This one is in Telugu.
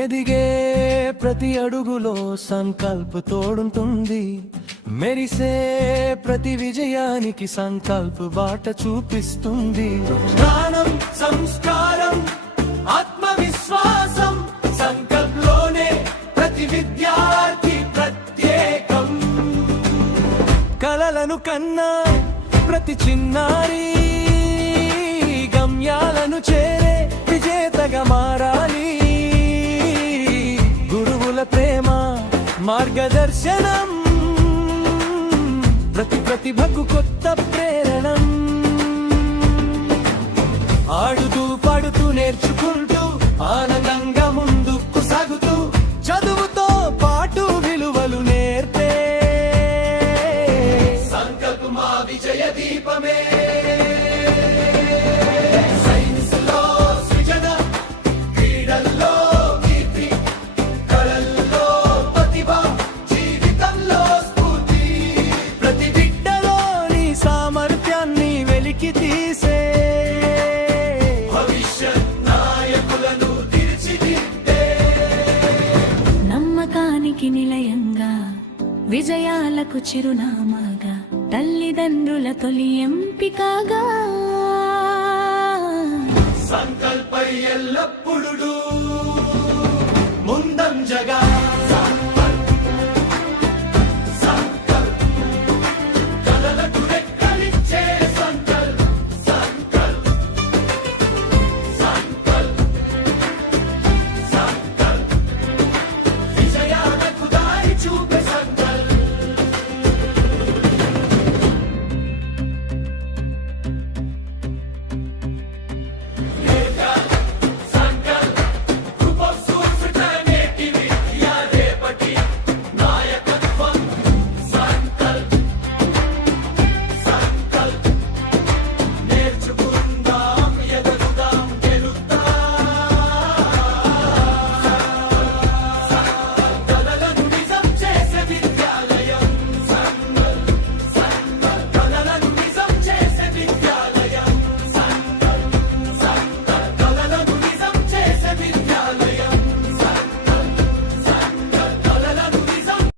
ఎదిగే ప్రతి అడుగులో సంకల్ప తోడుంటుంది. మెరిసే ప్రతి విజయానికి సంకల్ప బాట చూపిస్తుంది. జ్ఞానం, సంస్కారం, ఆత్మవిశ్వాసం సంకల్పంలోనే ప్రతి విద్యార్థి ప్రత్యేకం. కలలను కన్నా ప్రతి చిన్నారి గమ్యాలను చేరే విజేతగా మారాలి. ప్రేమ మార్గదర్శనం ప్రతి ప్రతిభకు కొత్త ప్రేరణం. ఆడుతూ పాడుతూ నేర్చుకుంటూ ఆనందంగా ముందుకు సాగుతూ చదువుతో పాటు విలువలు నేర్పే సంకల్ప మా విజయ దీపమే. తీసే భవిష్యత్ నాయకులను తీర్చిదిద్దే నమ్మకానికి నిలయంగా విజయాలకు చిరునామాగా తల్లిదండ్రుల తొలి ఎంపికగా సంకల్ప ఎల్లప్పుడూ ముందంజగా